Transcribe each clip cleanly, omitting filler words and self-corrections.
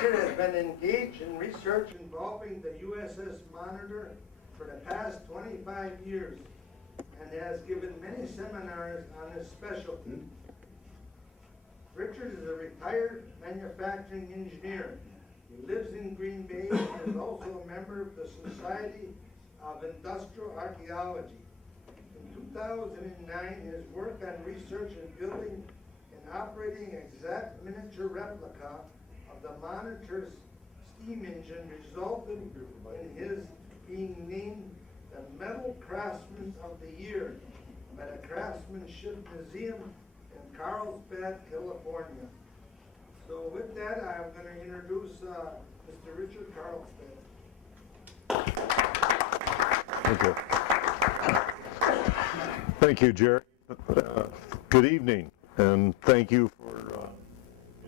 Richard has been engaged in research involving the USS Monitor for the past 25 years and has given many seminars on his specialty. Richard is a retired manufacturing engineer. He lives in Green Bay and is also a member of the Society of Industrial Archaeology. In 2009, his work on research and building and operating an exact miniature replica of the Monitor's steam engine resulted in his being named the Metal Craftsman of the Year by the Craftsmanship Museum in Carlsbad, California. So with that, I'm going to introduce Mr. Richard Carlsbad. Thank you. Thank you, Jerry. Good evening, and thank you for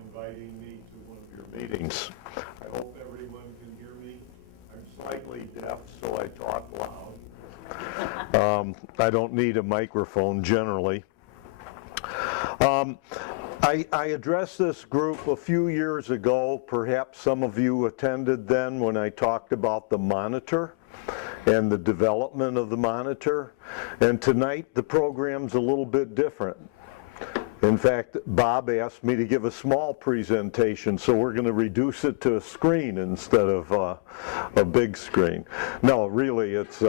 inviting me to one of your meetings. I hope everyone can hear me. I'm slightly deaf, so I talk loud. I don't need a microphone generally. I addressed this group a few years ago. Perhaps some of you attended then when I talked about the Monitor and the development of the Monitor. And tonight the program's a little bit different. In fact, Bob asked me to give a small presentation, so we're going to reduce it to a screen instead of a big screen. No, really, it's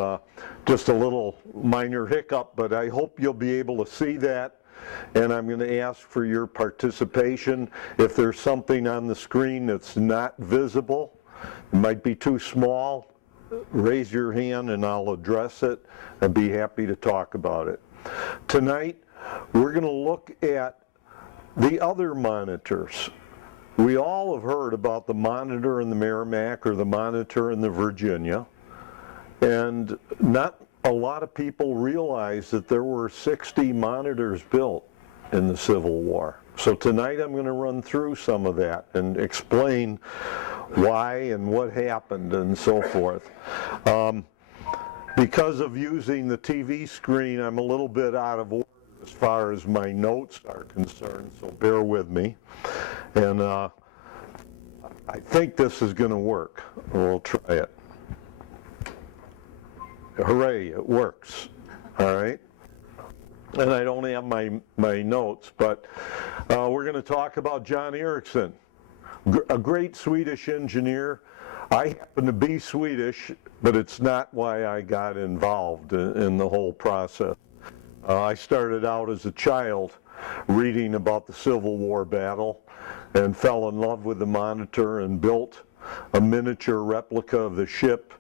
just a little minor hiccup, but I hope you'll be able to see that. And I'm going to ask for your participation. If there's something on the screen that's not visible, it might be too small, raise your hand and I'll address it and be happy to talk about it. Tonight, we're going to look at the other monitors. We all have heard about the Monitor in the Merrimack or the Monitor in the Virginia, and not a lot of people realize that there were 60 monitors built in the Civil War. So tonight I'm going to run through some of that and explain why and what happened and so forth. Because of using the TV screen, I'm a little bit out of order as far as my notes are concerned, so bear with me. And I think this is going to work. We'll try it. Hooray, it works. All right. And I don't have my notes, but we're going to talk about John Ericsson, a great Swedish engineer. I happen to be Swedish, but it's not why I got involved in the whole process. I started out as a child reading about the Civil War battle and fell in love with the Monitor and built a miniature replica of the ship,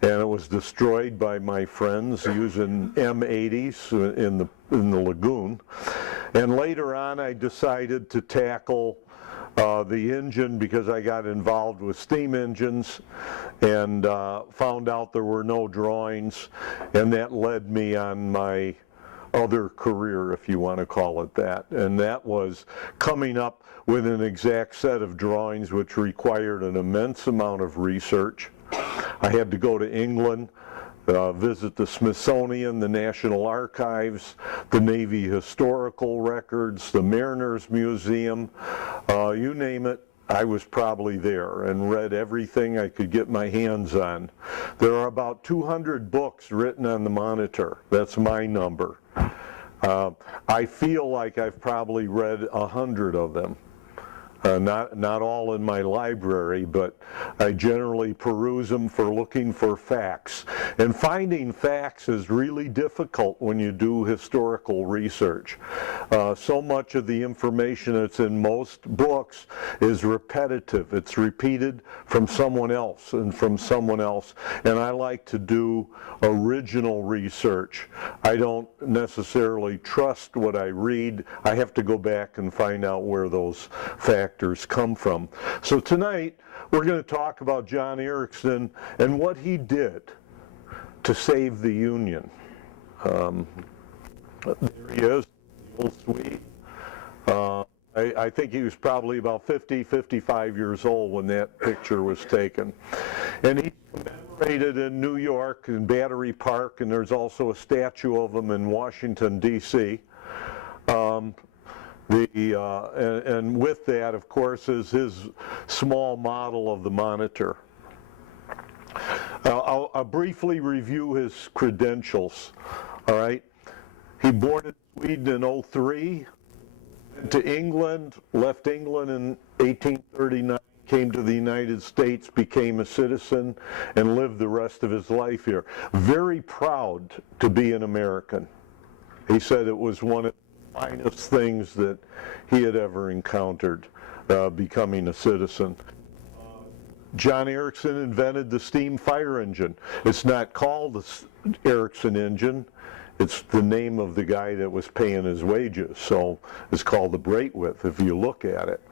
and it was destroyed by my friends using M80s in the lagoon. And later on I decided to tackle the engine because I got involved with steam engines and found out there were no drawings, and that led me on my other career, if you want to call it that. And that was coming up with an exact set of drawings which required an immense amount of research. I had to go to England, visit the Smithsonian, the National Archives, the Navy Historical Records, the Mariners Museum, you name it, I was probably there and read everything I could get my hands on. There are about 200 books written on the Monitor. That's my number. I feel like I've probably read 100 of them. Not all in my library, but I generally peruse them for looking for facts. And finding facts is really difficult when you do historical research. So much of the information that's in most books is repetitive. It's repeated from someone else and from someone else. And I like to do original research. I don't necessarily trust what I read. I have to go back and find out where those factors come from. So tonight we're going to talk about John Ericsson and what he did to save the Union. There he is, the old Swede. I think he was probably about 50, 55 years old when that picture was taken. And he's commemorated in New York in Battery Park, and there's also a statue of him in Washington, D.C. And with that, of course, is his small model of the Monitor. I'll briefly review his credentials. All right, he born in Sweden in 1903, went to England, left England in 1839, came to the United States, became a citizen, and lived the rest of his life here. Very proud to be an American. He said it was one of the finest things that he had ever encountered, becoming a citizen. John Ericsson invented the steam fire engine. It's not called the Ericsson engine. It's the name of the guy that was paying his wages. So it's called the Braithwaite if you look at it.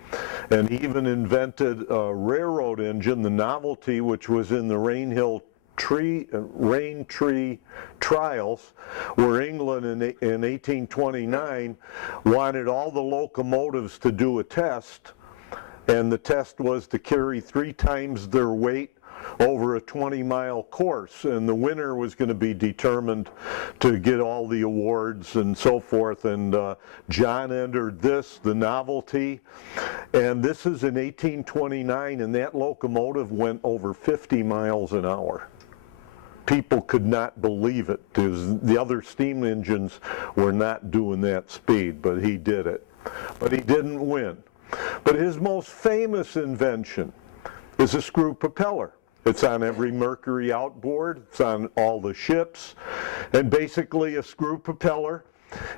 And he even invented a railroad engine, the Novelty, which was in the Rain Tree trials, where England in 1829 wanted all the locomotives to do a test, and the test was to carry 3 times their weight over a 20-mile course, and the winner was going to be determined to get all the awards and so forth. And John entered this, the Novelty, and this is in 1829, and that locomotive went over 50 miles an hour. People could not believe it, because the other steam engines were not doing that speed, but he did it. But he didn't win. But his most famous invention is a screw propeller. It's on every Mercury outboard, it's on all the ships, and basically a screw propeller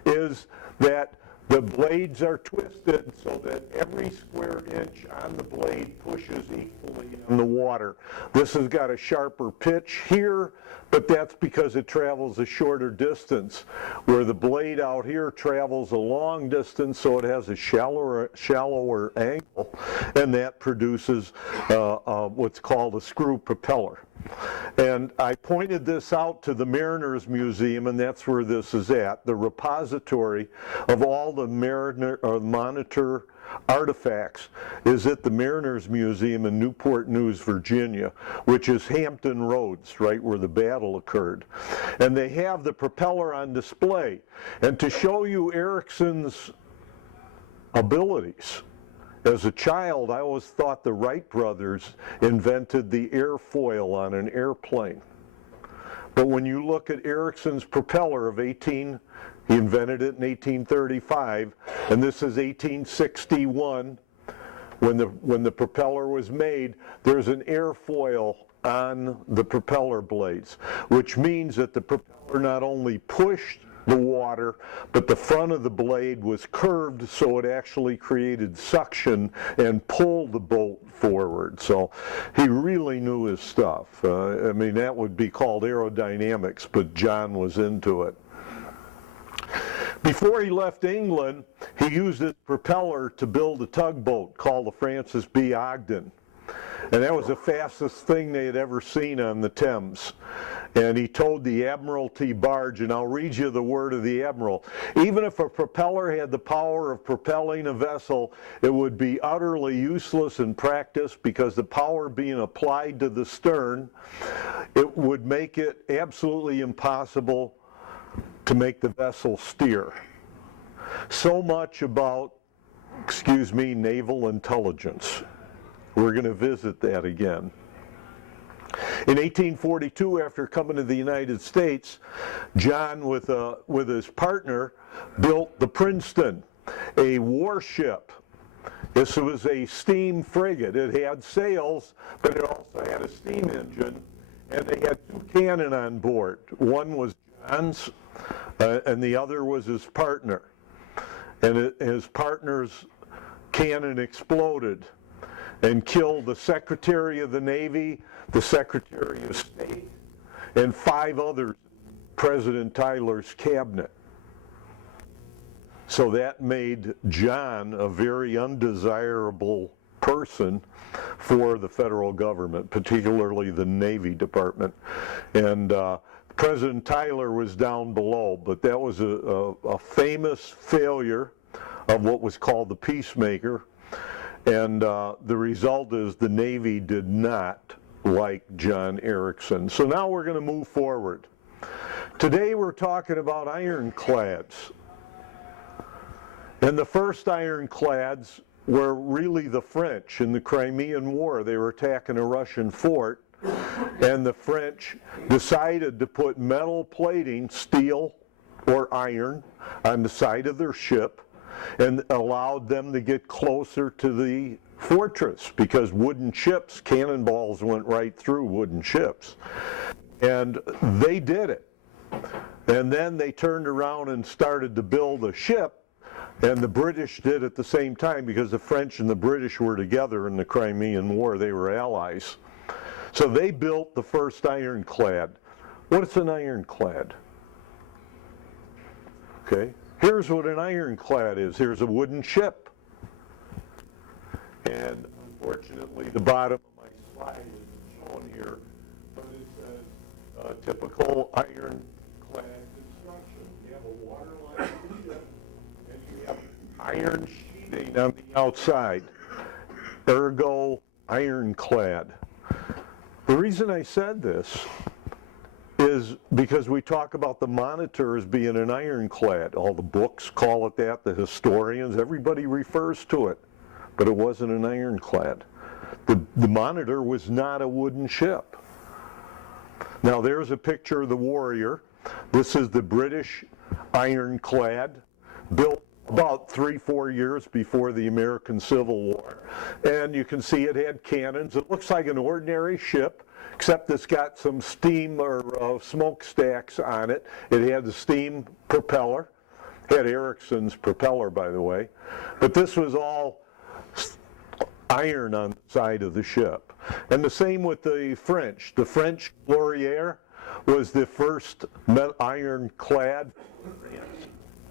is that the blades are twisted so that every square inch on the blade pushes equally in the water. This has got a sharper pitch here, but that's because it travels a shorter distance, where the blade out here travels a long distance, so it has a shallower angle, and that produces what's called a screw propeller. And I pointed this out to the Mariners Museum, and that's where this is at, the repository of all the Monitor artifacts is at the Mariners Museum in Newport News, Virginia, which is Hampton Roads, right where the battle occurred. And they have the propeller on display. And to show you Ericsson's abilities, as a child, I always thought the Wright brothers invented the airfoil on an airplane. But when you look at Ericsson's propeller of he invented it in 1835, and this is 1861, when the propeller was made, there's an airfoil on the propeller blades, which means that the propeller not only pushed the water, but the front of the blade was curved, so it actually created suction and pulled the boat forward. So he really knew his stuff. I mean, that would be called aerodynamics, but John was into it. Before he left England, he used his propeller to build a tugboat called the Francis B. Ogden. And that was the fastest thing they had ever seen on the Thames. And he towed the Admiralty barge, and I'll read you the word of the Admiral. Even if a propeller had the power of propelling a vessel, it would be utterly useless in practice, because the power being applied to the stern, it would make it absolutely impossible to make the vessel steer. So much about, naval intelligence. We're going to visit that again. In 1842, after coming to the United States, John, with his partner, built the Princeton, a warship. This was a steam frigate. It had sails, but it also had a steam engine, and they had 2 cannon on board. One was John's, and the other was his partner. And his partner's cannon exploded and killed the Secretary of the Navy, the Secretary of State, and 5 others in President Tyler's cabinet. So that made John a very undesirable person for the federal government, particularly the Navy Department. And President Tyler was down below, but that was a famous failure of what was called the Peacemaker. And the result is the Navy did not like John Ericsson. So now we're going to move forward. Today we're talking about Ironclads. And the first ironclads were really the French in the Crimean War. They were attacking a Russian fort, and the French decided to put metal plating, steel or iron, on the side of their ship and allowed them to get closer to the fortress, because wooden ships, cannonballs went right through wooden ships. And they did it. And then they turned around and started to build a ship, and the British did at the same time, because the French and the British were together in the Crimean War. They were allies. So they built the first ironclad. What's an ironclad? Okay, here's what an ironclad is. Here's a wooden ship. And unfortunately, the bottom of my slide isn't shown here, but it says typical ironclad construction. You have a waterline ship, and you have iron sheeting on the outside. Ergo, ironclad. The reason I said this is because we talk about the Monitor as being an ironclad. All the books call it that, the historians, everybody refers to it. But it wasn't an ironclad. The Monitor was not a wooden ship. Now there's a picture of the Warrior. This is the British ironclad, built about 3-4 years before the American Civil War. And you can see it had cannons. It looks like an ordinary ship, except it's got some steam or smokestacks on it. It had the steam propeller. It had Ericsson's propeller, by the way. But this was all iron on the side of the ship. And the same with the French. The French Laurier was the first ironclad.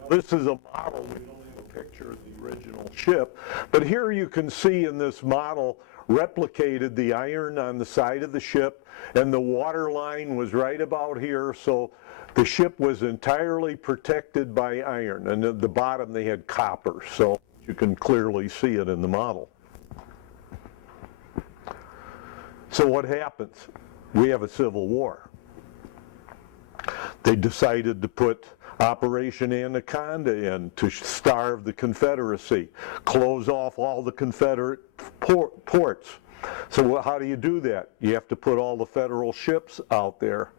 This is a model. We don't have a picture of the original ship. But here you can see in this model replicated the iron on the side of the ship, and the water line was right about here, so the ship was entirely protected by iron, and at the bottom they had copper, so you can clearly see it in the model. So what happens? We have a civil war. They decided to put Operation Anaconda in to starve the Confederacy, close off all the Confederate ports. So how do you do that? You have to put all the federal ships out there.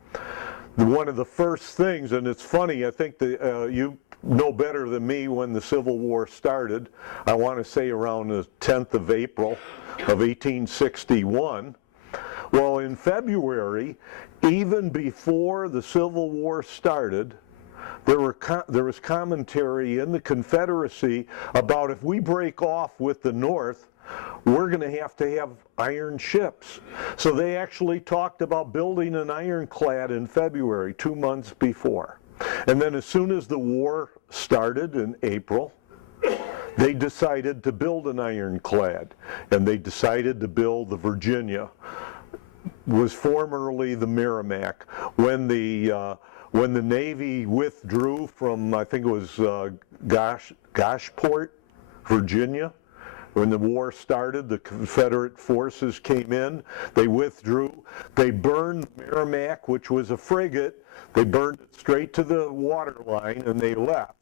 One of the first things, and it's funny, I think you know better than me when the Civil War started. I want to say around the 10th of April of 1861. Well, in February, even before the Civil War started, there was commentary in the Confederacy about if we break off with the North, we're going to have iron ships. So they actually talked about building an ironclad in February, 2 months before. And then as soon as the war started in April, they decided to build an ironclad. And they decided to build the Virginia. Was formerly the Merrimack. When the Navy withdrew from, I think it was Goshport, Virginia, when the war started, the Confederate forces came in, they withdrew, they burned Merrimack, which was a frigate, they burned it straight to the water line, and they left.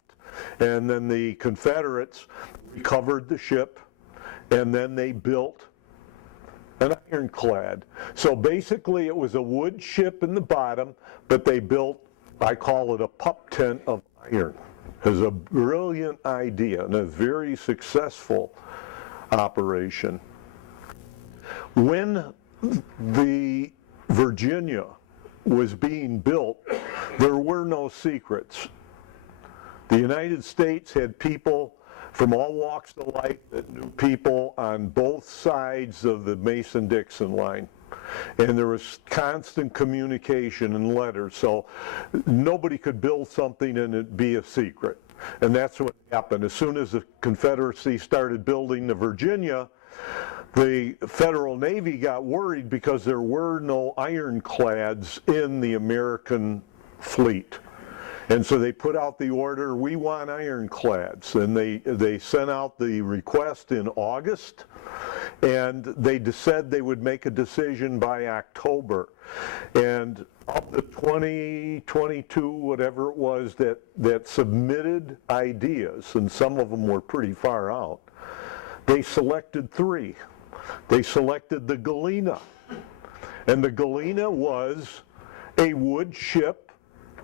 And then the Confederates recovered the ship, and then they built an ironclad. So basically it was a wood ship in the bottom, but they built, I call it a pup tent of iron. It was a brilliant idea and a very successful operation. When the Virginia was being built, there were no secrets. The United States had people from all walks of life that knew people on both sides of the Mason-Dixon line. And there was constant communication and letters, so nobody could build something and it be a secret. And that's what happened. As soon as the Confederacy started building the Virginia, the Federal Navy got worried because there were no ironclads in the American fleet. And so they put out the order, we want ironclads. And they sent out the request in August. and they said they would make a decision by October. And of the 20, 22, whatever it was that submitted ideas, and some of them were pretty far out, they selected 3. They selected the Galena. And the Galena was a wood ship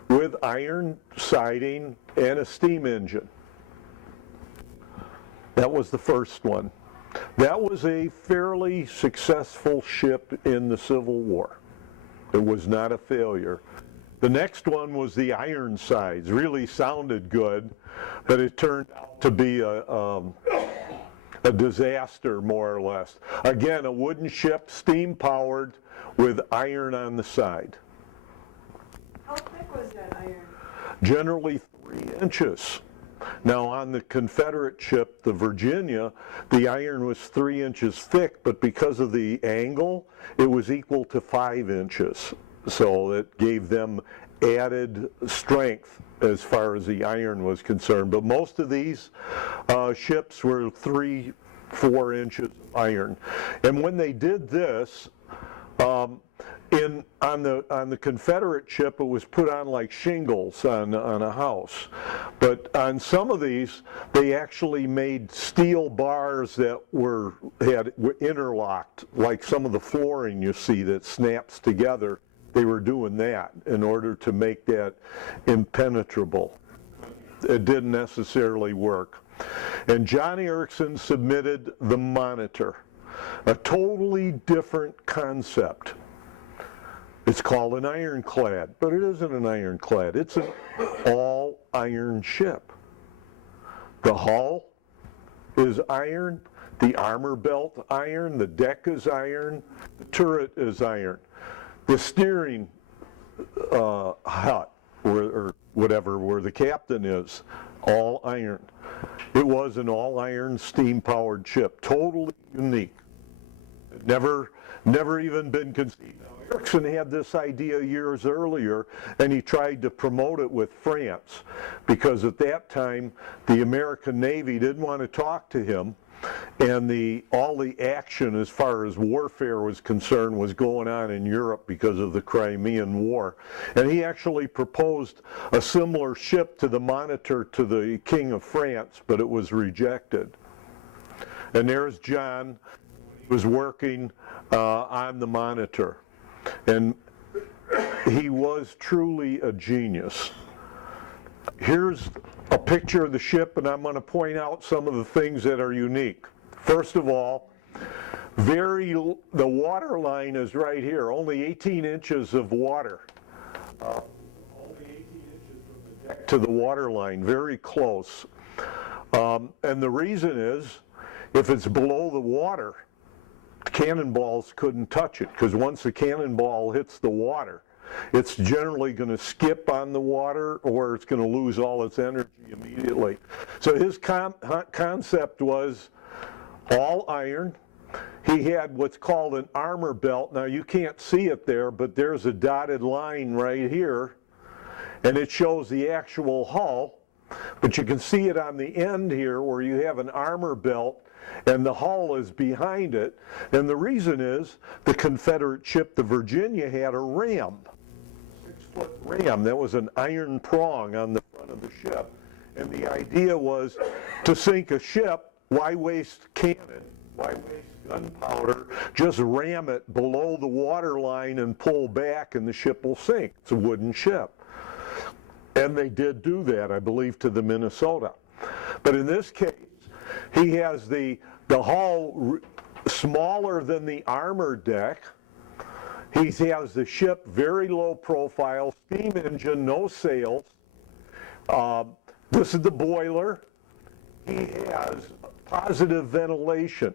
with iron siding and a steam engine. That was the first one. That was a fairly successful ship in the Civil War. It was not a failure. The next one was the Ironsides. Really sounded good, but it turned out to be a disaster, more or less. Again, a wooden ship, steam-powered, with iron on the side. How thick was that iron? Generally 3 inches. Now, on the Confederate ship, the Virginia, the iron was 3 inches thick, but because of the angle, it was equal to 5 inches. So it gave them added strength as far as the iron was concerned. But most of these ships were 3-4 inches of iron. And when they did this, on the Confederate ship, it was put on like shingles on a house. But on some of these, they actually made steel bars that were interlocked, like some of the flooring you see that snaps together. They were doing that in order to make that impenetrable. It didn't necessarily work. And John Erickson submitted the Monitor, a totally different concept. It's called an Ironclad, but it isn't an Ironclad. It's an all-iron ship. The hull is iron, the armor belt iron, the deck is iron, the turret is iron. The steering hut, or whatever, where the captain is, all iron. It was an all-iron steam-powered ship, totally unique. Never even been conceived. Erickson had this idea years earlier, and he tried to promote it with France, because at that time the American Navy didn't want to talk to him, and all the action as far as warfare was concerned was going on in Europe because of the Crimean War. And he actually proposed a similar ship to the Monitor to the King of France, but it was rejected. And there's John, he was working on the Monitor. And he was truly a genius. Here's a picture of the ship, and I'm going to point out some of the things that are unique. First of all, the water line is right here, only 18 inches of water. Only 18 inches from the deck to the water line, very close. And the reason is, if it's below the water, cannonballs couldn't touch it, because once the cannonball hits the water, it's generally going to skip on the water, or it's going to lose all its energy immediately. So his concept was all iron. He had what's called an armor belt. Now you can't see it there, but there's a dotted line right here, and it shows the actual hull, but you can see it on the end here where you have an armor belt and the hull is behind it. And the reason is the Confederate ship, the Virginia, had a ram, 6-foot ram. That was an iron prong on the front of the ship. And the idea was to sink a ship, why waste cannon? Why waste gunpowder? Just ram it below the water line and pull back and the ship will sink. It's a wooden ship. And they did do that, I believe, to the Minnesota. But in this case, he has the hull smaller than the armor deck. He has the ship very low profile, steam engine, no sails. This is the boiler. He has positive ventilation.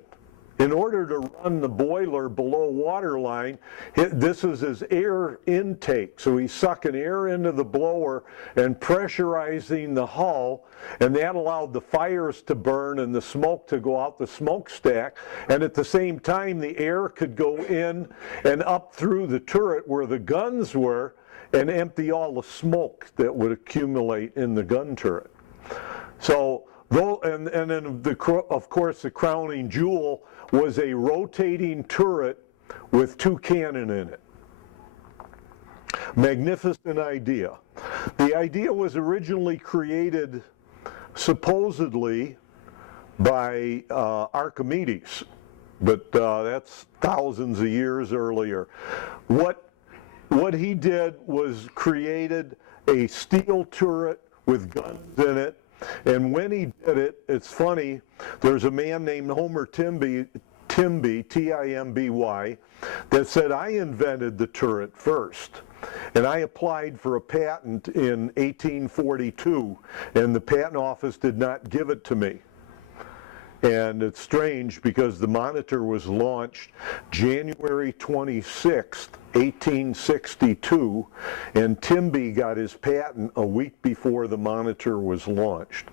In order to run the boiler below waterline, this is his air intake. So he's sucking air into the blower and pressurizing the hull, and that allowed the fires to burn and the smoke to go out the smokestack. And at the same time, the air could go in and up through the turret where the guns were and empty all the smoke that would accumulate in the gun turret. So though, and then of course the crowning jewel was a rotating turret with 2 cannon in it. Magnificent idea. The idea was originally created supposedly by Archimedes, but that's thousands of years earlier. What he did was created a steel turret with guns in it, and when he did it, it's funny, there's a man named Homer Timby, T-I-M-B-Y, that said, I invented the turret first. And I applied for a patent in 1842, and the patent office did not give it to me. And it's strange because the Monitor was launched January 26th, 1862, and Timby got his patent a week before the Monitor was launched.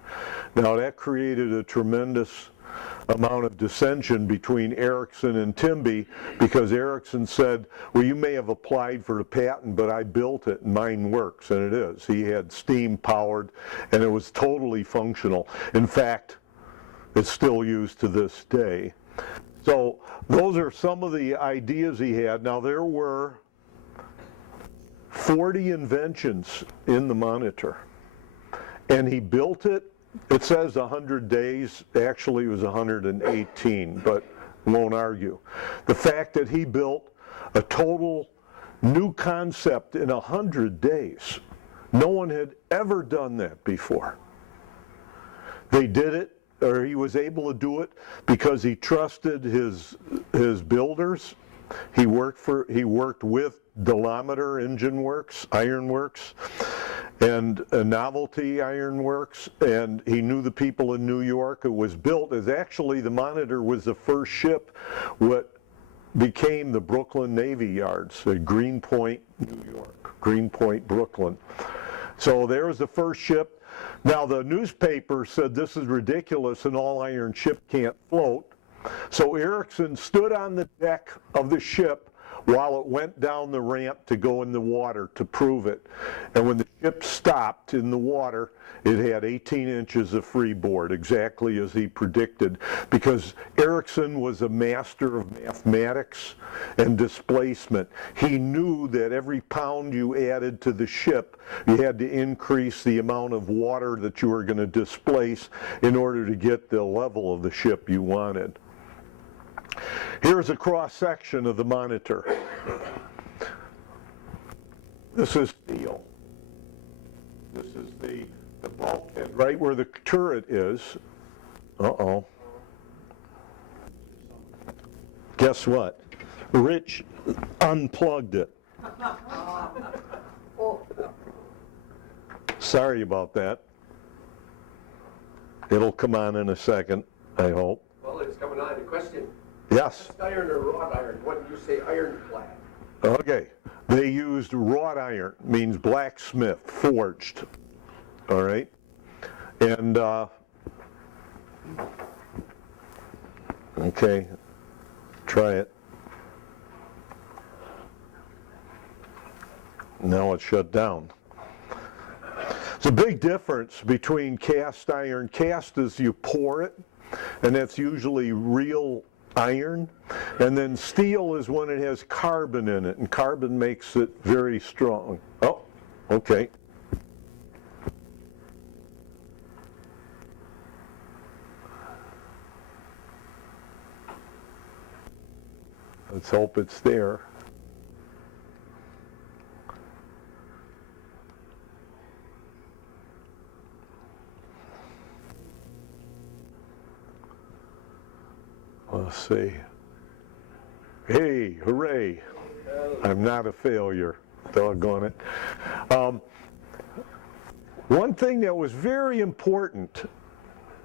Now that created a tremendous amount of dissension between Ericsson and Timby, because Ericsson said, well, you may have applied for the patent, but I built it and mine works, and it is. He had steam powered and it was totally functional. In fact, it's still used to this day. So those are some of the ideas he had. Now there were 40 inventions in the Monitor, and he built it. It says 100 days, actually it was 118, but won't argue. The fact that he built a total new concept in 100 days, no one had ever done that before. They did it, or he was able to do it, because he trusted his builders. He worked with Dolometer Engine Works, Iron Works, and Novelty Iron Works, and he knew the people in New York. It was built as, actually the Monitor was the first ship what became the Brooklyn Navy Yards at Greenpoint, New York, Greenpoint, Brooklyn. So there was the first ship. Now the newspaper said this is ridiculous, an all-iron ship can't float. So Ericsson stood on the deck of the ship while it went down the ramp to go in the water to prove it. And when the ship stopped in the water, it had 18 inches of freeboard, exactly as he predicted, because Ericsson was a master of mathematics and displacement. He knew that every pound you added to the ship, you had to increase the amount of water that you were going to displace in order to get the level of the ship you wanted. Here's a cross-section of the Monitor. This is steel. This is the bulkhead, right where the turret is. Uh-oh. Guess what? Rich unplugged it. Sorry about that. It'll come on in a second, I hope. Well, it's coming on. The question. Yes. Cast iron or wrought iron? What do you say, ironclad? Okay. They used wrought iron, means blacksmith, forged. All right? And, okay, try it. Now it's shut down. It's a big difference between cast iron. Cast is you pour it, and that's usually real iron, and then steel is when it has carbon in it, and carbon makes it very strong. Oh, okay. Let's hope it's there. Let's see. Hey, hooray. I'm not a failure. Doggone it. One thing that was very important,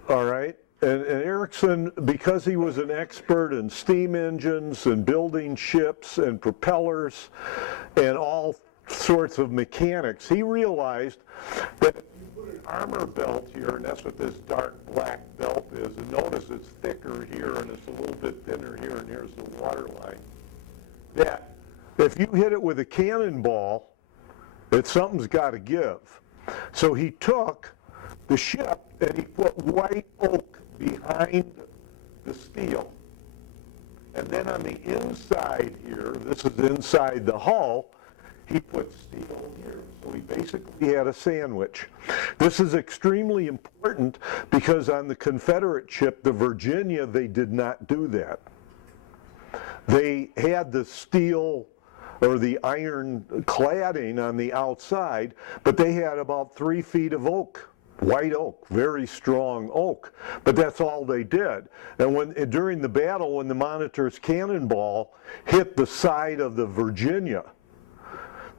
all right, and Ericsson, because he was an expert in steam engines and building ships and propellers and all sorts of mechanics, he realized that if you put an armor belt here, and that's what this dark black belt is, and notice it's thicker here and it's a little bit thinner here, and here's the water line, that if you hit it with a cannonball, that something's got to give. So he took the ship, and he put white oak behind the steel. And then on the inside here, this is inside the hull, he put steel here. So he basically had a sandwich. This is extremely important because on the Confederate ship, the Virginia, they did not do that. They had the steel or the iron cladding on the outside, but they had about 3 feet of oak, white oak, very strong oak. But that's all they did. And during the battle, when the Monitor's cannonball hit the side of the Virginia,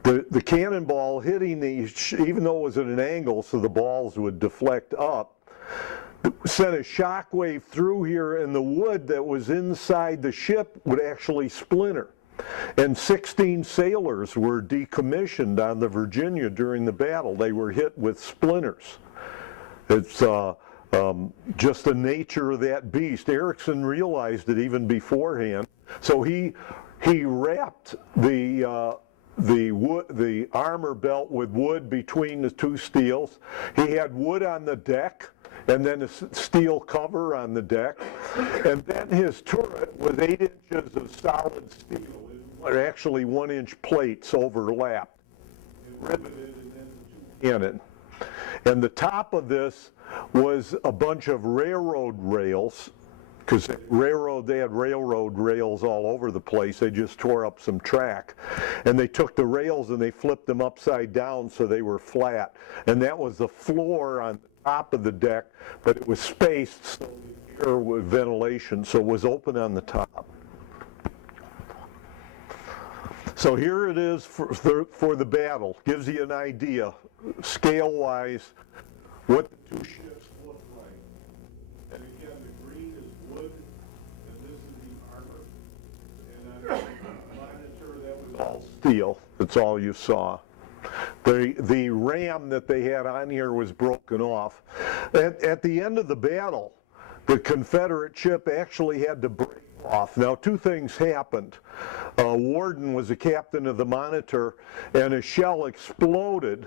the cannonball hitting even though it was at an angle so the balls would deflect up, sent a shock wave through here, and the wood that was inside the ship would actually splinter. And 16 sailors were decommissioned on the Virginia during the battle. They were hit with splinters. It's just the nature of that beast. Erickson realized it even beforehand. So he wrapped the armor belt with wood between the two steels. He had wood on the deck, and then a steel cover on the deck. And then his turret was 8 inches of solid steel. Actually 1-inch plates overlapped and riveted, and then the cannon. And the top of this was a bunch of railroad rails, because they had railroad rails all over the place. They just tore up some track. And they took the rails and they flipped them upside down so they were flat. And that was the floor on the top of the deck, but it was spaced so the air with ventilation, so it was open on the top. So here it is for the battle. Gives you an idea, scale-wise, what the two ships look like. And again, the green is wood, and this is the armor. And on the Monitor, that was all steel. That's all you saw. The ram that they had on here was broken off. At the end of the battle, the Confederate ship actually had to break off. Now, 2 things happened. Warden was the captain of the Monitor, and a shell exploded.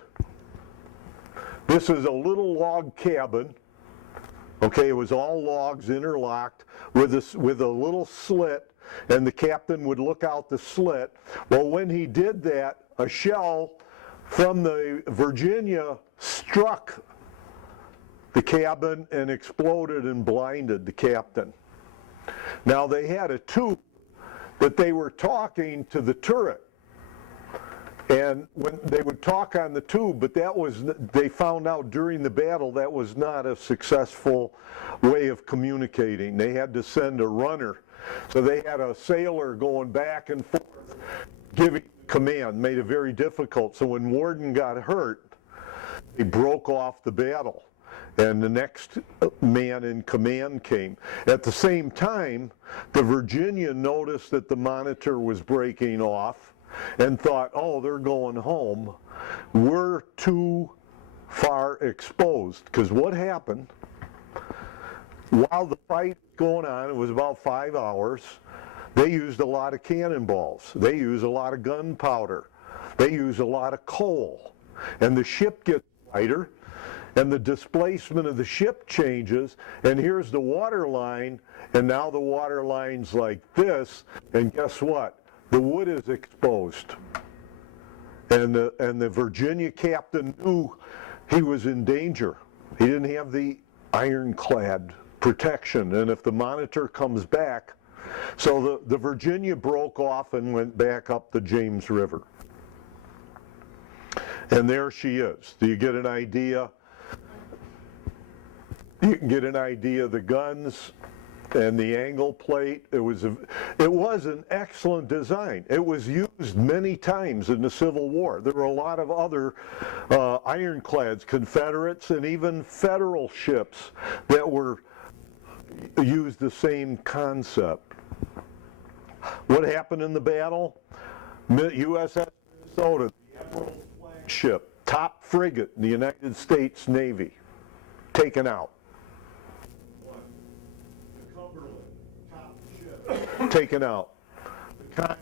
This is a little log cabin. Okay, it was all logs interlocked with a little slit, and the captain would look out the slit. Well, when he did that, a shell from the Virginia struck the cabin and exploded and blinded the captain. Now, they had a tube that they were talking to the turret, and when they would talk on the tube, but they found out during the battle that was not a successful way of communicating. They had to send a runner. So they had a sailor going back and forth giving command, made it very difficult. So when Warden got hurt, they broke off the battle, and the next man in command came. At the same time, the Virginia noticed that the Monitor was breaking off and thought, oh, they're going home. We're too far exposed. Because what happened, while the fight was going on, it was about 5 hours, they used a lot of cannonballs. They used a lot of gunpowder. They used a lot of coal. And the ship gets lighter, and the displacement of the ship changes, and here's the water line, and now the water line's like this, and guess what? The wood is exposed. And the Virginia captain knew he was in danger. He didn't have the ironclad protection, and if the Monitor comes back, so the Virginia broke off and went back up the James River. And there she is. Do you get an idea? You can get an idea of the guns and the angle plate. It was an excellent design. It was used many times in the Civil War. There were a lot of other ironclads, Confederates, and even Federal ships that were used the same concept. What happened in the battle? USS Minnesota, the Admiral's flagship, top frigate in the United States Navy, taken out. Taken out. The Congress,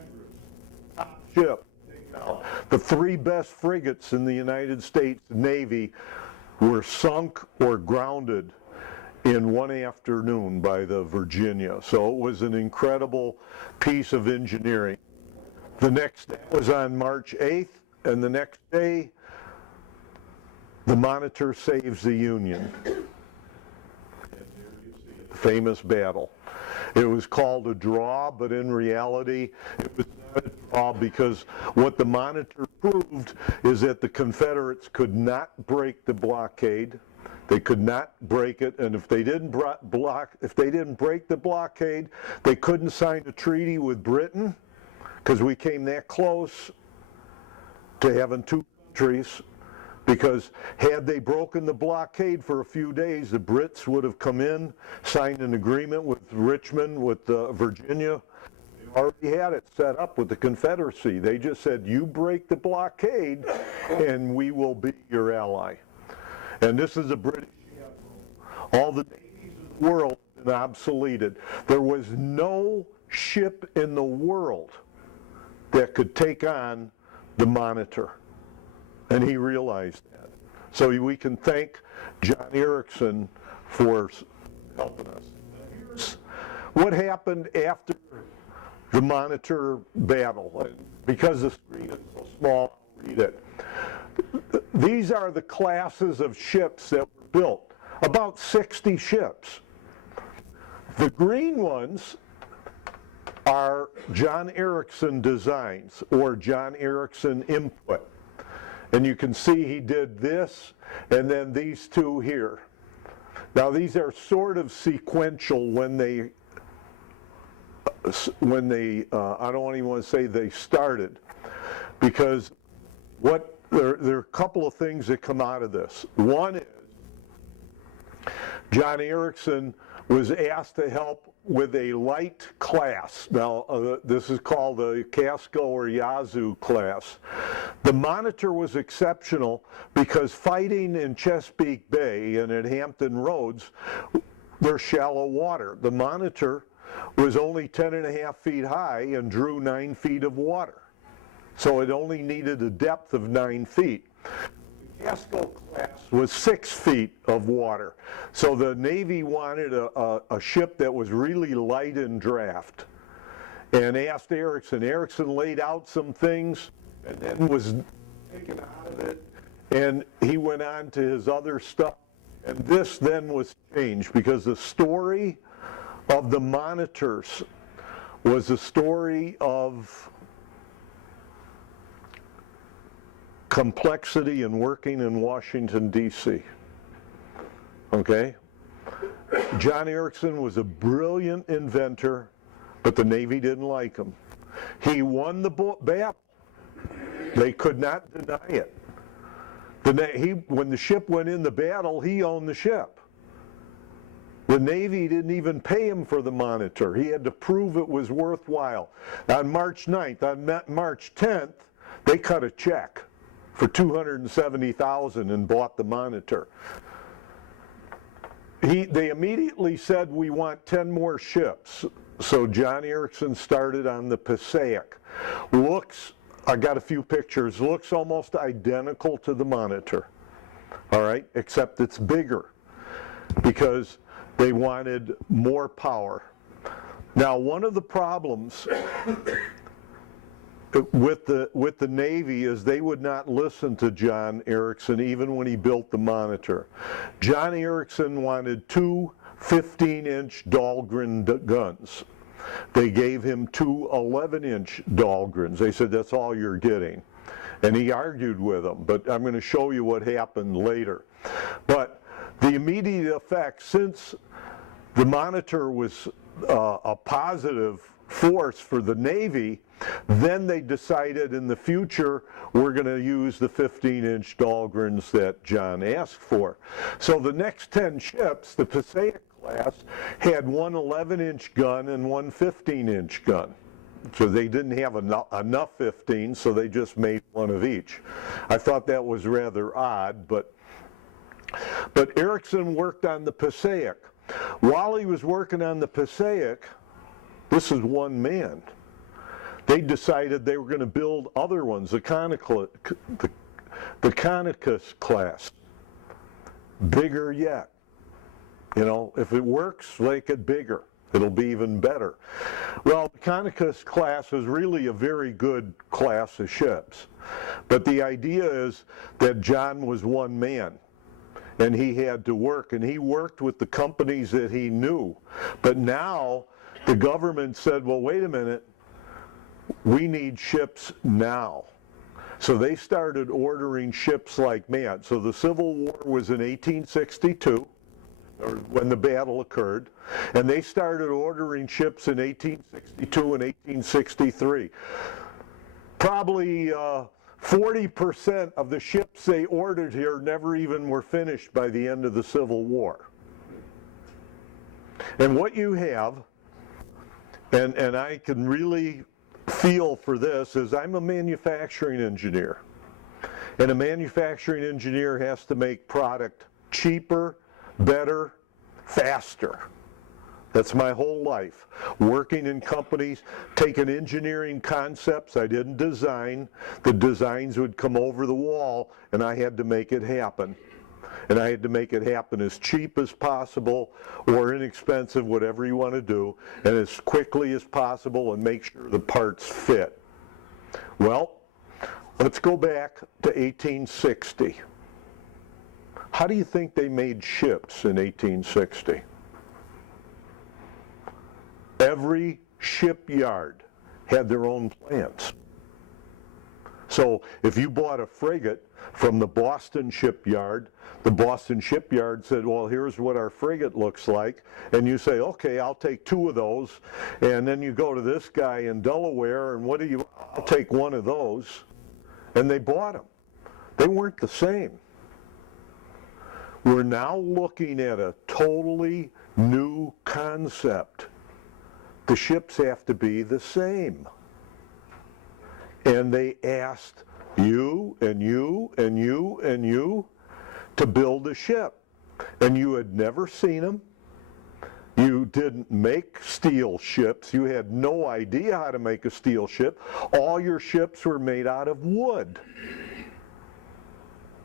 top ship, taken out. The 3 best frigates in the United States Navy were sunk or grounded in one afternoon by the Virginia. So it was an incredible piece of engineering. The next day was on March 8th, and the next day, the Monitor saves the Union. Famous battle. It was called a draw, but in reality, it was not a draw because what the Monitor proved is that the Confederates could not break the blockade. They could not break it, and if they didn't break the blockade, they couldn't sign a treaty with Britain, because we came that close to having two countries. Because had they broken the blockade for a few days, the Brits would have come in, signed an agreement with Richmond, with Virginia. They already had it set up with the Confederacy. They just said, you break the blockade and we will be your ally. And this is a British admiral. All the navies of the world have been obsoleted. There was no ship in the world that could take on the Monitor. And he realized that. So we can thank John Erickson for helping us. Here's what happened after the Monitor battle. Because the screen is so small, I'll read it. These are the classes of ships that were built. About 60 ships. The green ones are John Erickson designs or John Erickson input. And you can see he did this, and then these two here. Now these are sort of sequential when they I don't even want to say they started, because there are a couple of things that come out of this. One is John Erickson was asked to help with a light class. Now, this is called the Casco or Yazoo class. The Monitor was exceptional because fighting in Chesapeake Bay and at Hampton Roads, there's shallow water. The Monitor was only 10.5 feet high and drew 9 feet of water. So it only needed a depth of 9 feet. The Casco class was 6 feet of water. So the Navy wanted a ship that was really light in draft and asked Erickson. Erickson laid out some things and then was taken out of it, and he went on to his other stuff. And this then was changed because the story of the Monitors was a story of complexity in working in Washington, D.C. Okay? John Erickson was a brilliant inventor, but the Navy didn't like him. He won the battle. They could not deny it. When the ship went in the battle, he owned the ship. The Navy didn't even pay him for the Monitor. He had to prove it was worthwhile. On March 9th, on March 10th, they cut a check for $270,000 and bought the Monitor. They immediately said, we want 10 more ships. So John Erickson started on the Passaic. I got a few pictures, looks almost identical to the Monitor, all right, except it's bigger because they wanted more power. Now, one of the problems with the Navy is they would not listen to John Erickson even when he built the Monitor. John Erickson wanted two 15-inch Dahlgren guns. They gave him two 11-inch Dahlgrens. They said, that's all you're getting. And he argued with them, but I'm going to show you what happened later. But the immediate effect, since the Monitor was a positive force for the Navy, then they decided in the future we're going to use the 15-inch Dahlgrens that John asked for. So the next 10 ships, the Passaic class, had one 11-inch gun and one 15-inch gun. So they didn't have enough 15, so they just made one of each. I thought that was rather odd, but Erickson worked on the Passaic. While he was working on the Passaic, this is one man. They decided they were going to build other ones, the Conicus class. bigger yet. You know, if it works, make it bigger. It'll be even better. Well, the Conicus class is really a very good class of ships. But the idea is that John was one man, and he had to work, and he worked with the companies that he knew. But now the government said, well, wait a minute, we need ships now. So they started ordering ships like mad. So the Civil War was in 1862, or when the battle occurred, and they started ordering ships in 1862 and 1863. Probably 40% of the ships they ordered here never even were finished by the end of the Civil War. And what you have, and I can really feel for this, is I'm a manufacturing engineer. And a manufacturing engineer has to make product cheaper, better, faster. That's my whole life. Working in companies, taking engineering concepts I didn't design, the designs would come over the wall, and I had to make it happen. And I had to make it happen as cheap as possible or inexpensive, whatever you want to do, and as quickly as possible, and make sure the parts fit. Well, let's go back to 1860. How do you think they made ships in 1860? Every shipyard had their own plants. So if you bought a frigate from the Boston shipyard, the Boston shipyard said, well, here's what our frigate looks like. And you say, okay, I'll take 2 of those. And then you go to this guy in Delaware, and I'll take 1 of those. And they bought them. They weren't the same. We're now looking at a totally new concept. The ships have to be the same. And they asked you and you and you and you to build a ship. And you had never seen them. You didn't make steel ships. You had no idea how to make a steel ship. All your ships were made out of wood.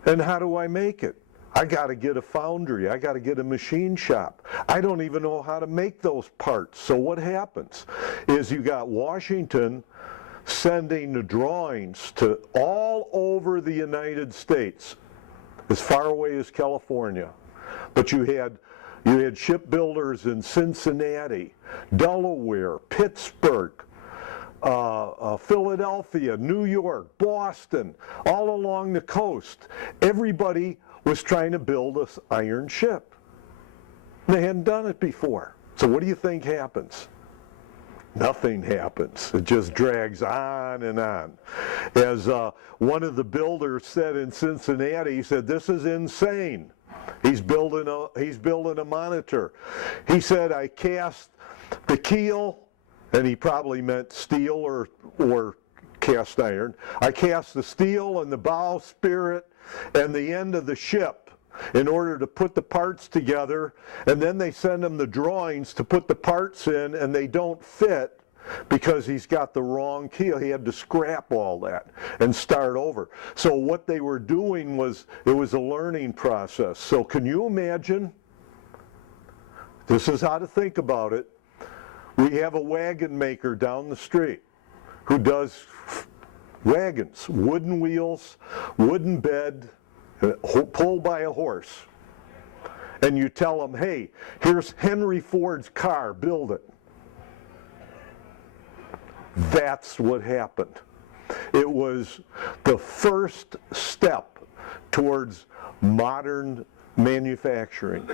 And how do I make it? I got to get a foundry. I got to get a machine shop. I don't even know how to make those parts. So what happens is you got Washington sending the drawings to all over the United States, as far away as California. But you had shipbuilders in Cincinnati, Delaware, Pittsburgh, Philadelphia, New York, Boston, all along the coast. Everybody was trying to build an iron ship. They hadn't done it before. So what do you think happens? Nothing happens. It just drags on and on. As one of the builders said in Cincinnati, he said, this is insane. He's building a monitor. He said, I cast the keel, and he probably meant steel or cast iron. I cast the steel and the bowsprit and the end of the ship in order to put the parts together, and then they send him the drawings to put the parts in, and they don't fit because he's got the wrong keel. He had to scrap all that and start over. So what they were doing was, it was a learning process. So can you imagine? This is how to think about it. We have a wagon maker down the street who does wagons, wooden wheels, wooden bed, pulled by a horse. And you tell them, hey, here's Henry Ford's car, build it. That's what happened. It was the first step towards modern manufacturing,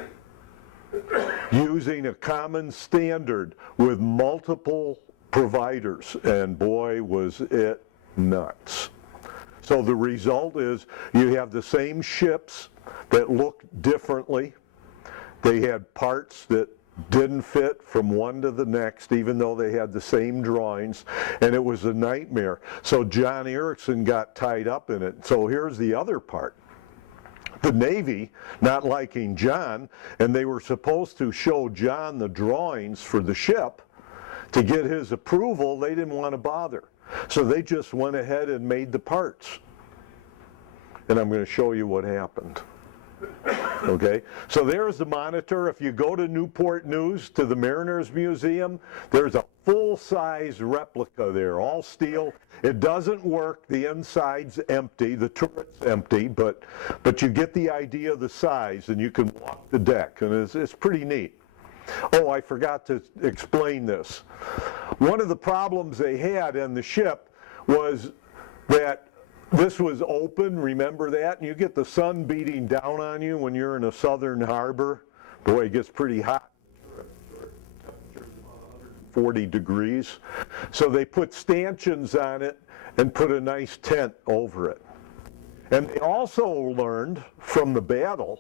using a common standard with multiple providers, and boy, was it nuts. So the result is you have the same ships that look differently. They had parts that didn't fit from one to the next, even though they had the same drawings, and it was a nightmare. So John Erickson got tied up in it. So here's the other part. The Navy, not liking John, and they were supposed to show John the drawings for the ship to get his approval. They didn't want to bother. So they just went ahead and made the parts. And I'm going to show you what happened. Okay, so there's the monitor. If you go to Newport News, to the Mariners Museum, there's a full-size replica there, all steel. It doesn't work. The inside's empty. The turret's empty, but you get the idea of the size, and you can walk the deck, and it's pretty neat. Oh, I forgot to explain this. One of the problems they had in the ship was that this was open, remember that? And you get the sun beating down on you when you're in a southern harbor. Boy, it gets pretty hot. 40 degrees. So they put stanchions on it and put a nice tent over it. And they also learned from the battle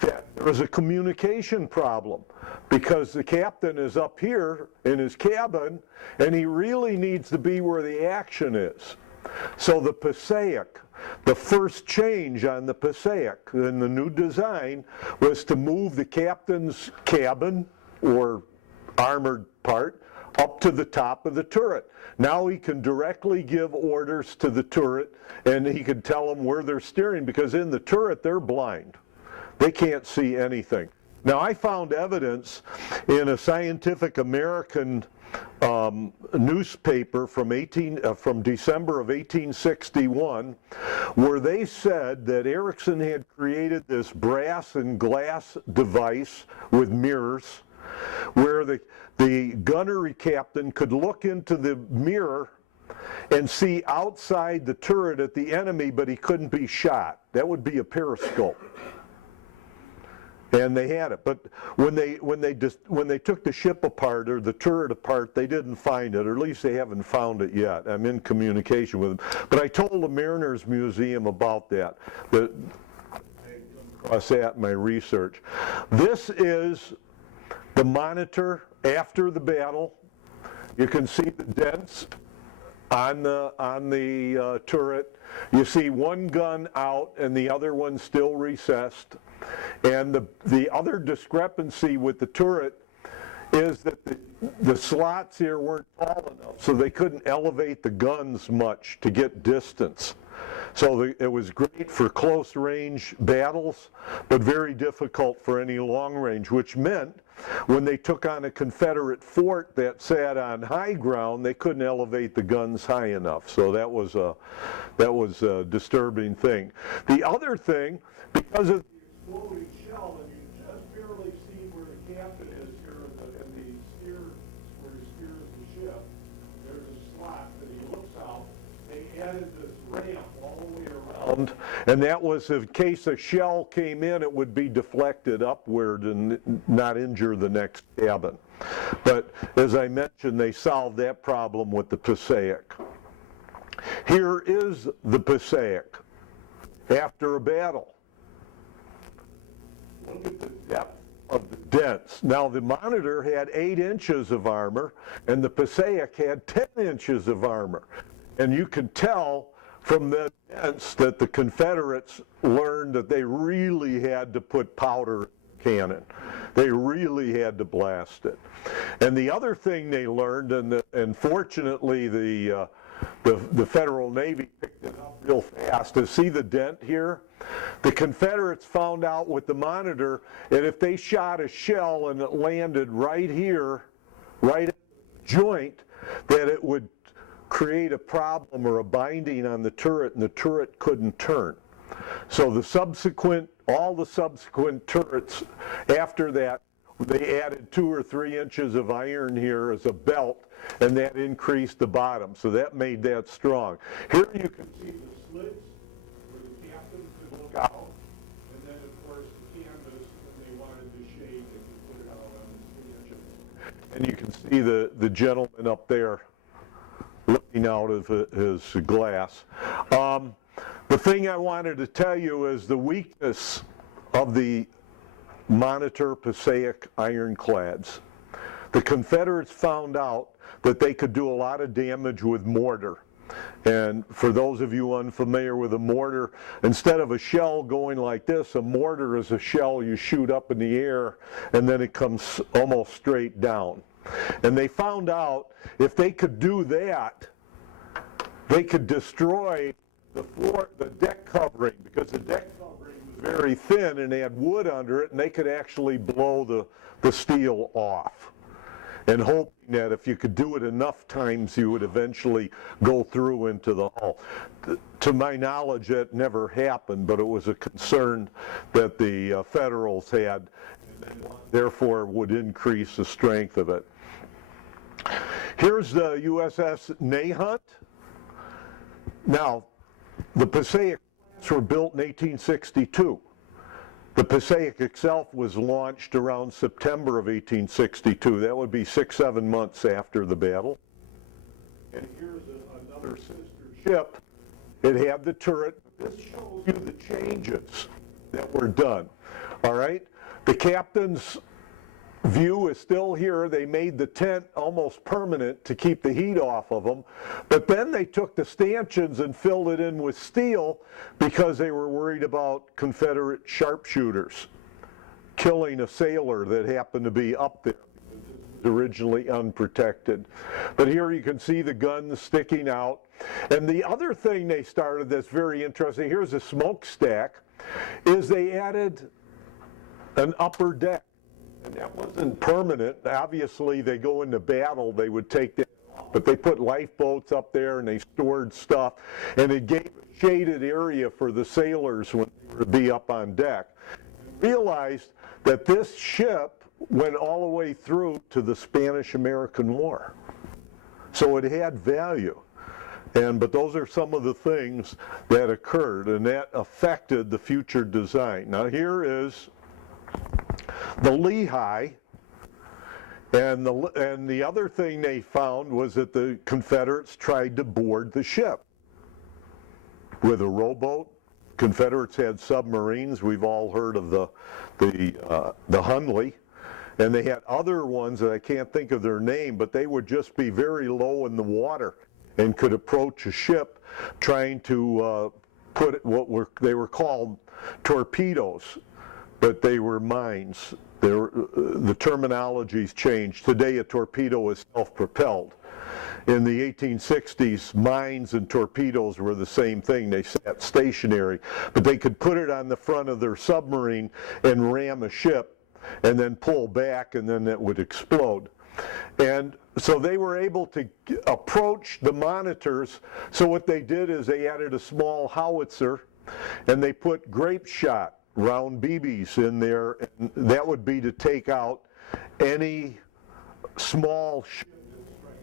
that there was a communication problem because the captain is up here in his cabin and he really needs to be where the action is. So the Passaic, the first change on the Passaic in the new design was to move the captain's cabin or armored part up to the top of the turret. Now he can directly give orders to the turret and he can tell them where they're steering because in the turret they're blind. They can't see anything. Now I found evidence in a Scientific American newspaper from December of 1861 where they said that Ericsson had created this brass and glass device with mirrors where the gunnery captain could look into the mirror and see outside the turret at the enemy, but he couldn't be shot. That would be a periscope. And they had it, but when they took the ship apart or the turret apart, they didn't find it, or at least they haven't found it yet. I'm in communication with them. But I told the Mariners Museum about that. I came across that in my research. This is the monitor after the battle. You can see the dents on the turret. You see one gun out and the other one still recessed. And the other discrepancy with the turret is that the slots here weren't tall enough, so they couldn't elevate the guns much to get distance. So it was great for close range battles, but very difficult for any long range, which meant when they took on a Confederate fort that sat on high ground, they couldn't elevate the guns high enough. So that was a disturbing thing. The other thing, because of the exploding shell, and you just barely see where the captain is here in the steer, where he steers the ship, there's a slot that he looks out. They added this ramp all the way around, and that was in case a shell came in, it would be deflected upward and not injure the next cabin. But as I mentioned, they solved that problem with the Passaic. Here is the Passaic after a battle. Look at the depth of the dents. Now the Monitor had 8 inches of armor and the Passaic had 10 inches of armor. And you can tell from the dents that the Confederates learned that they really had to put powder cannon. They really had to blast it. And the other thing they learned, and fortunately the Federal Navy picked it up real fast, is see the dent here? The Confederates found out with the Monitor that if they shot a shell and it landed right here, right at the joint, that it would create a problem or a binding on the turret and the turret couldn't turn. So all the subsequent turrets after that, they added 2 or 3 inches of iron here as a belt, and that increased the bottom. So that made that strong. Here you can see the slits where the captain could look out, and then of course the canvas, when they wanted to shade, they could put it out on the stanchion. And you can see the gentleman up there looking out of his glass. The thing I wanted to tell you is the weakness of the Monitor Passaic ironclads. The Confederates found out that they could do a lot of damage with mortar. And for those of you unfamiliar with a mortar, instead of a shell going like this, a mortar is a shell you shoot up in the air and then it comes almost straight down. And they found out if they could do that, they could destroy the deck covering, because the deck covering was very thin and they had wood under it, and they could actually blow the steel off. And hoping that if you could do it enough times, you would eventually go through into the hull. To my knowledge, that never happened, but it was a concern that the Federals had, therefore would increase the strength of it. Here's the USS Nahant. Now, the Passaic class were built in 1862. The Passaic itself was launched around September of 1862. That would be 6-7 months after the battle. And here's another sister ship. It had the turret. This shows you the changes that were done. All right? The captain's view is still here. They made the tent almost permanent to keep the heat off of them. But then they took the stanchions and filled it in with steel because they were worried about Confederate sharpshooters killing a sailor that happened to be up there. It was originally unprotected. But here you can see the guns sticking out. And the other thing they started that's very interesting, here's a smokestack, is they added an upper deck. And that wasn't permanent. Obviously, they go into battle, they would take that off. But they put lifeboats up there and they stored stuff. And it gave a shaded area for the sailors when they would be up on deck. Realized that this ship went all the way through to the Spanish-American War. So it had value. But those are some of the things that occurred, and that affected the future design. Now here is the Lehigh, and the other thing they found was that the Confederates tried to board the ship with a rowboat. Confederates had submarines. We've all heard of the Hunley, and they had other ones that I can't think of their name, but they would just be very low in the water and could approach a ship trying to put they were called torpedoes. But they were mines. The terminology's changed. Today a torpedo is self-propelled. In the 1860s, mines and torpedoes were the same thing. They sat stationary, but they could put it on the front of their submarine and ram a ship and then pull back, and then it would explode. And so they were able to approach the monitors. So what they did is they added a small howitzer, and they put grape shot round BBs in there, and that would be to take out any small ship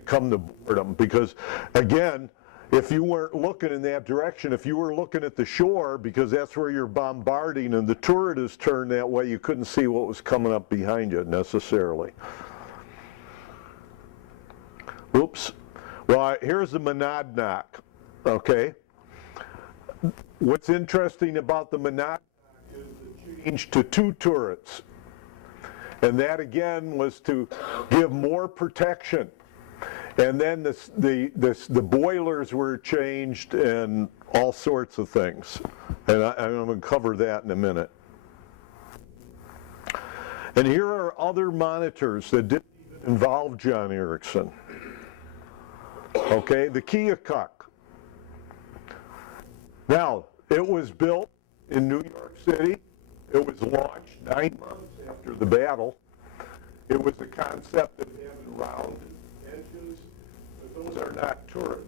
come to board them. Because again, if you weren't looking in that direction, if you were looking at the shore, because that's where you're bombarding and the turret is turned that way, you couldn't see what was coming up behind you necessarily. Oops. Well, here's the Monadnock. Okay. What's interesting about the Monadnock is the change to 2 turrets. And that again was to give more protection. And then the boilers were changed and all sorts of things. And I'm going to cover that in a minute. And here are other monitors that didn't even involve John Erickson. Okay, the Keokuk. Now, it was built in New York City. It was launched 9 months after the battle. It was the concept of having round engines, but those are not turrets.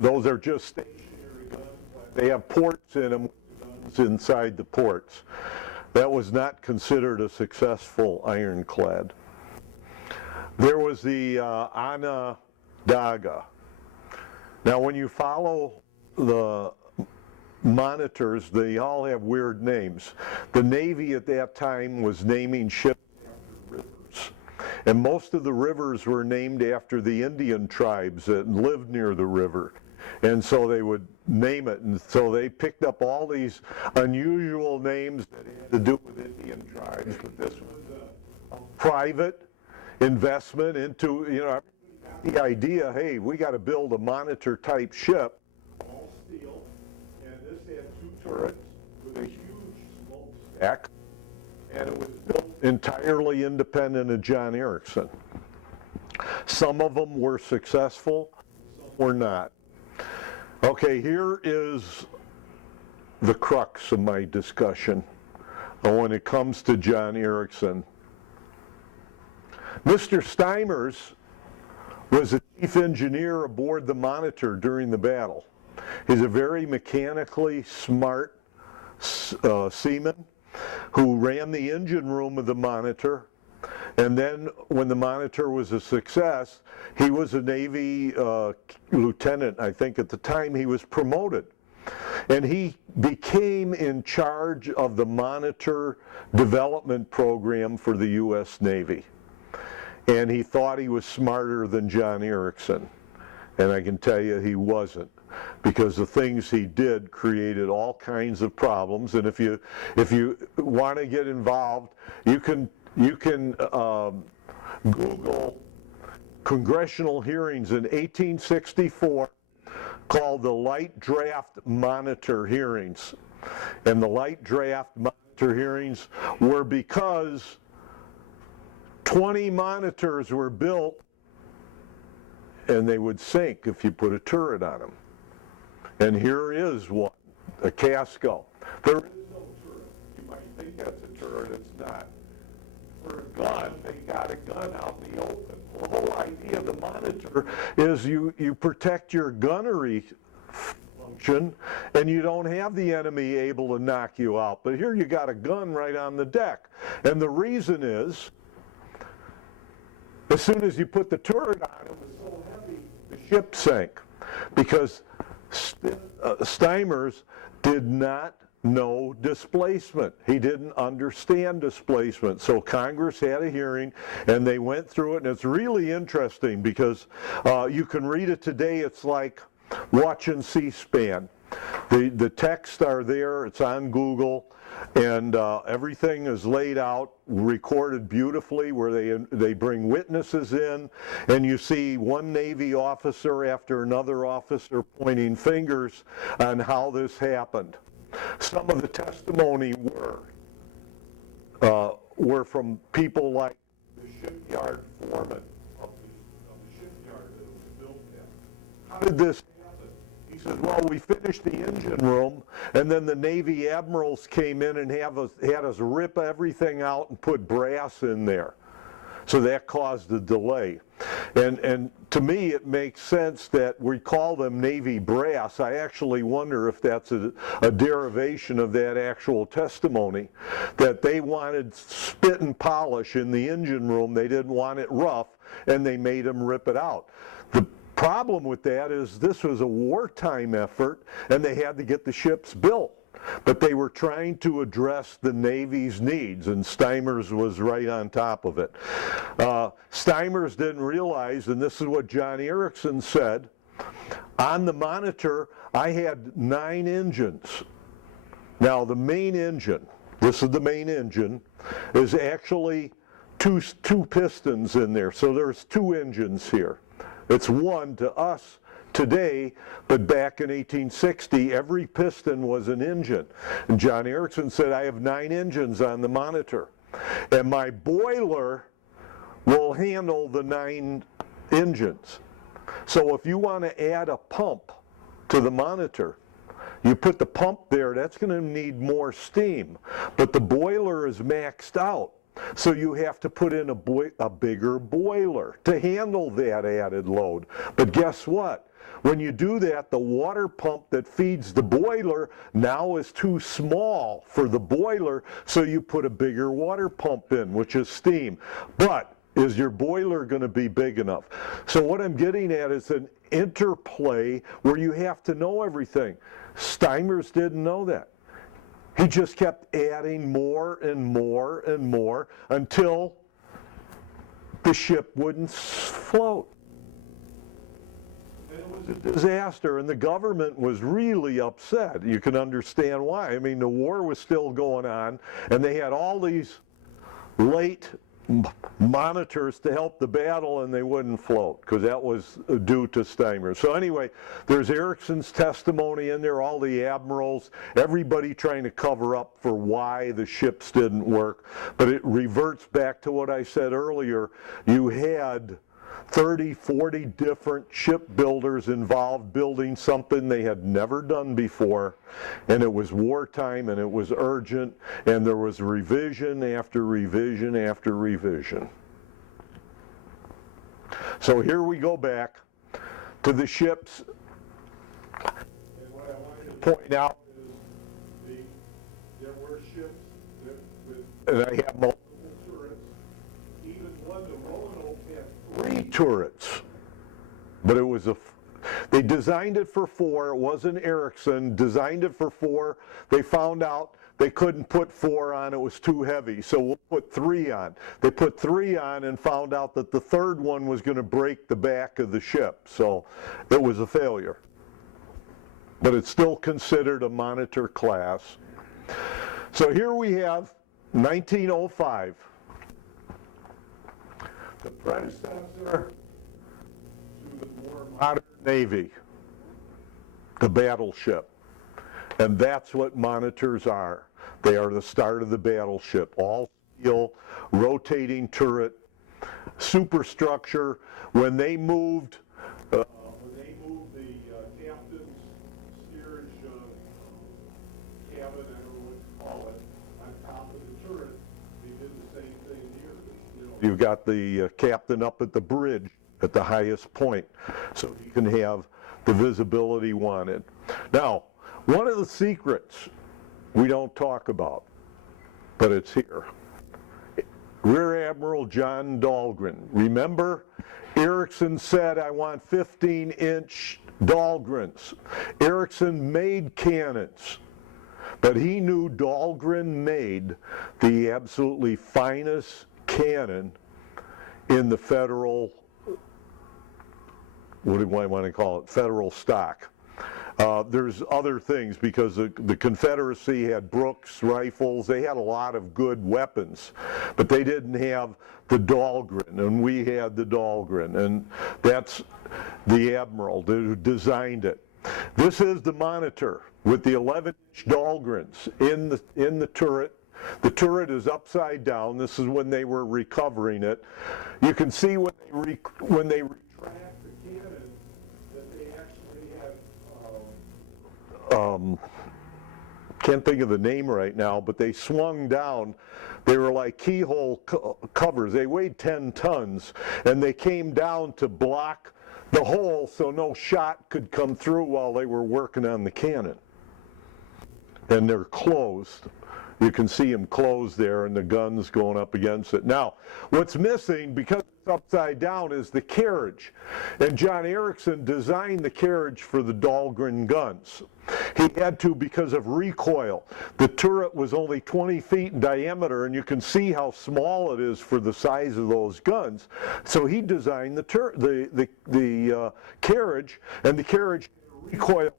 Those are just stationary guns. They have ports in them, with guns inside the ports. That was not considered a successful ironclad. There was the Onondaga. Now, when you follow the monitors, they all have weird names. The Navy at that time was naming ships after rivers. And most of the rivers were named after the Indian tribes that lived near the river. And so they would name it. And so they picked up all these unusual names that had to do with Indian tribes. But this was a private investment into, the idea, hey, we got to build a monitor type ship, all steel, and this had 2 turrets with a huge smokestack, and it was built entirely independent of John Erickson. Some of them were successful, some were not. Okay, here is the crux of my discussion. when it comes to John Erickson. Mr. Steimers was a chief engineer aboard the Monitor during the battle. He's a very mechanically smart seaman who ran the engine room of the Monitor. And then when the Monitor was a success, he was a Navy lieutenant, I think at the time he was promoted. And he became in charge of the Monitor development program for the U.S. Navy. And he thought he was smarter than John Erickson. And I can tell you he wasn't, because the things he did created all kinds of problems. And if you want to get involved, you can Google congressional hearings in 1864 called the Light Draft Monitor hearings. And the Light Draft Monitor hearings were because 20 monitors were built and they would sink if you put a turret on them. And here is one, a Casco. There is no turret. You might think that's a turret, it's not. For a gun, they got a gun out in the open. The whole idea of the Monitor is you protect your gunnery function and you don't have the enemy able to knock you out. But here you got a gun right on the deck. And the reason is, as soon as you put the turret on, it was so heavy, the ship sank. Because Steimers did not know displacement. He didn't understand displacement. So Congress had a hearing and they went through it, and it's really interesting because you can read it today. It's like watching C-SPAN. The texts are there, it's on Google, and everything is laid out, recorded beautifully, where they bring witnesses in, and you see one Navy officer after another officer pointing fingers on how this happened. Some of the testimony were from people like the shipyard foreman of the shipyard that was built there. How did this happen? He said, well, we finished the engine room, and then the Navy admirals came in and had us rip everything out and put brass in there. So that caused a delay. And to me, it makes sense that we call them Navy brass. I actually wonder if that's a derivation of that actual testimony, that they wanted spit and polish in the engine room. They didn't want it rough, and they made them rip it out. The problem with that is this was a wartime effort, and they had to get the ships built. But they were trying to address the Navy's needs, and Steimers was right on top of it. Steimers didn't realize, and this is what John Erickson said, on the Monitor, I had 9 engines. Now, the main engine, this is the main engine, is actually two pistons in there, so there's 2 engines here. It's one to us today, but back in 1860, every piston was an engine. And John Erickson said, I have 9 engines on the Monitor, and my boiler will handle the 9 engines. So if you want to add a pump to the Monitor, you put the pump there, that's going to need more steam, but the boiler is maxed out. So you have to put in a bigger boiler to handle that added load. But guess what? When you do that, the water pump that feeds the boiler now is too small for the boiler, so you put a bigger water pump in, which is steam. But is your boiler going to be big enough? So what I'm getting at is an interplay where you have to know everything. Steimers didn't know that. He just kept adding more and more and more until the ship wouldn't float. It was a disaster, and the government was really upset. You can understand why. I mean, the war was still going on, and they had all these late monitors to help the battle, and they wouldn't float because that was due to Steimers. So anyway, there's Erickson's testimony in there, all the admirals, everybody trying to cover up for why the ships didn't work. But it reverts back to what I said earlier. You had 30, 40 different shipbuilders involved building something they had never done before, and it was wartime and it was urgent, and there was revision after revision after revision. So here we go back to the ships. And what I wanted to point out is there were ships and I have multiple turrets. Even one, the Roanoke, had 3 turrets. But it was they designed it for 4. It wasn't Erickson. Designed it for 4. They found out they couldn't put 4 on. It was too heavy. So we'll put 3 on. They put 3 on and found out that the 3rd one was going to break the back of the ship. So it was a failure. But it's still considered a monitor class. So here we have 1905, the predecessor to the more modern Navy, the battleship. And that's what monitors are. They are the start of the battleship. All steel, rotating turret, superstructure. When they moved the captain's steerage cabin, I don't know what to call it, on top of the turret, they did the same thing here. You've got the captain up at the bridge at the highest point, so he can have the visibility wanted. Now, one of the secrets we don't talk about, but it's here. Rear Admiral John Dahlgren. Remember, Erickson said, I want 15-inch Dahlgrens. Erickson made cannons, but he knew Dahlgren made the absolutely finest cannon in the federal, what do I want to call it, federal stock. There's other things because the Confederacy had Brooks rifles. They had a lot of good weapons, but they didn't have the Dahlgren, and we had the Dahlgren, and that's the admiral who designed it. This is the monitor with the 11-inch Dahlgrens in the turret. The turret is upside down. This is when they were recovering it. You can see when they retract the cannon that they actually had can't think of the name right now, but they swung down. They were like keyhole covers. They weighed 10 tons, and they came down to block the hole so no shot could come through while they were working on the cannon. And they're closed. You can see them closed there and the guns going up against it. Now, what's missing, because it's upside down, is the carriage. And John Erickson designed the carriage for the Dahlgren guns. He had to because of recoil. The turret was only 20 feet in diameter, and you can see how small it is for the size of those guns. So he designed the carriage, and the carriage had a recoil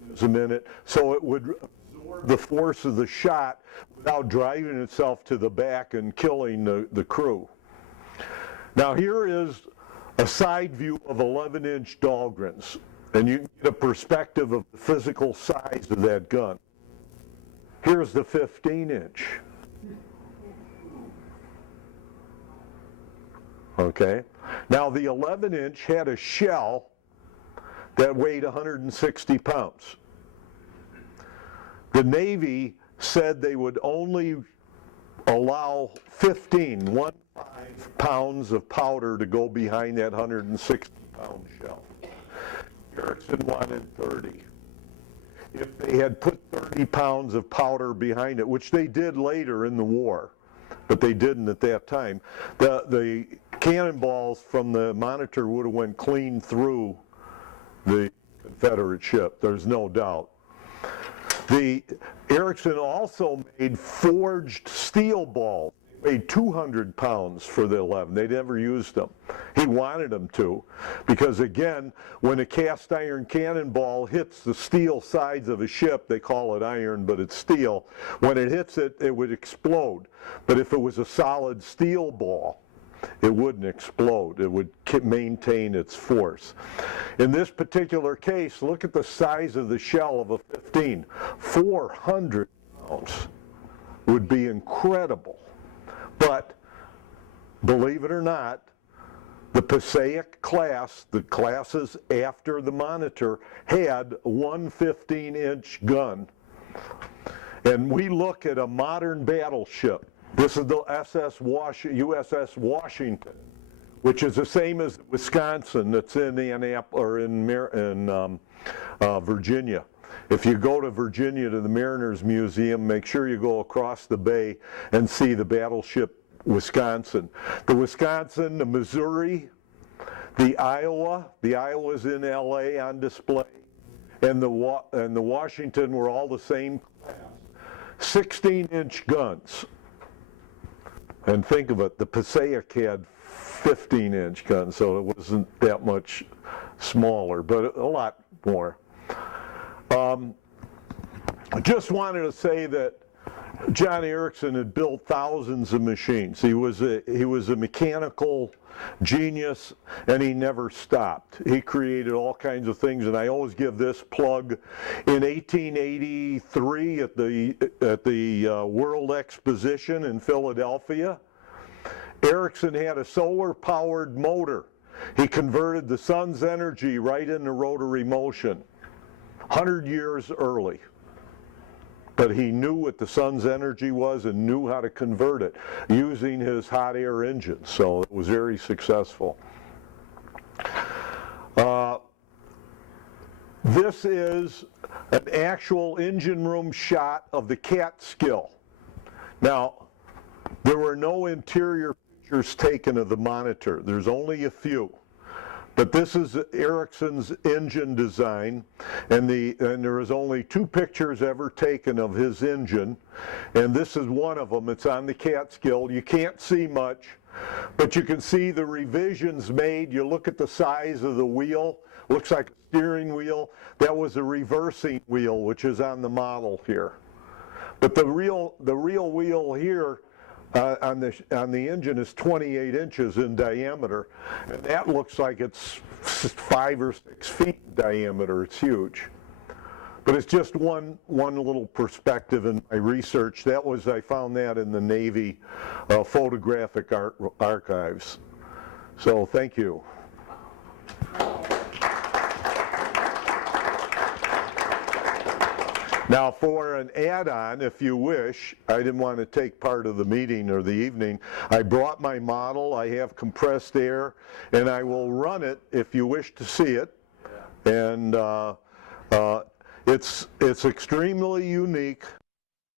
mechanism in it, so it would absorb the force of the shot without driving itself to the back and killing the crew. Now here is a side view of 11-inch Dahlgrens, and you get a perspective of the physical size of that gun. Here's the 15-inch. Okay. Now the 11-inch had a shell that weighed 160 pounds. The Navy said they would only allow 15 pounds of powder to go behind that 160-pound shell. Erickson wanted 30. If they had put 30 pounds of powder behind it, which they did later in the war, but they didn't at that time, the cannonballs from the Monitor would have went clean through the Confederate ship, there's no doubt. Erickson also made forged steel balls. They weighed 200 pounds for the 11. They never used them. He wanted them to, because again, when a cast iron cannonball hits the steel sides of a ship, they call it iron, but it's steel. When it hits it, it would explode. But if it was a solid steel ball, it wouldn't explode. It would maintain its force. In this particular case, look at the size of the shell of a 15. 400 pounds would be incredible. But believe it or not, the Passaic class, the classes after the Monitor, had one 15-inch gun. And we look at a modern battleship. This is the USS Washington, which is the same as Wisconsin that's in Virginia. If you go to Virginia to the Mariners Museum, make sure you go across the bay and see the battleship Wisconsin. The Wisconsin, the Missouri, the Iowa's in LA on display, and the Washington were all the same class. 16-inch guns. And think of it, the Passaic had 15-inch guns, so it wasn't that much smaller, but a lot more. I just wanted to say that John Erickson had built thousands of machines. He was a mechanical genius, and he never stopped. He created all kinds of things, and I always give this plug. In 1883 at the World Exposition in Philadelphia, Erickson had a solar-powered motor. He converted the sun's energy right into rotary motion, 100 years early. But he knew what the sun's energy was and knew how to convert it using his hot air engine, so it was very successful. This is an actual engine room shot of the Catskill. Now, there were no interior pictures taken of the Monitor. There's only a few. But this is Ericsson's engine design, and there is only 2 pictures ever taken of his engine, and this is one of them. It's on the Catskill. You can't see much, but you can see the revisions made. You look at the size of the wheel, looks like a steering wheel. That was a reversing wheel, which is on the model here. But the real wheel here on the engine is 28 inches in diameter, and that looks like it's 5 or 6 feet in diameter. It's huge. But it's just one little perspective in my research. I found that in the Navy photographic archives. So thank you. Now, for an add-on, if you wish, I didn't want to take part of the meeting or the evening. I brought my model. I have compressed air, and I will run it if you wish to see it. And it's extremely unique.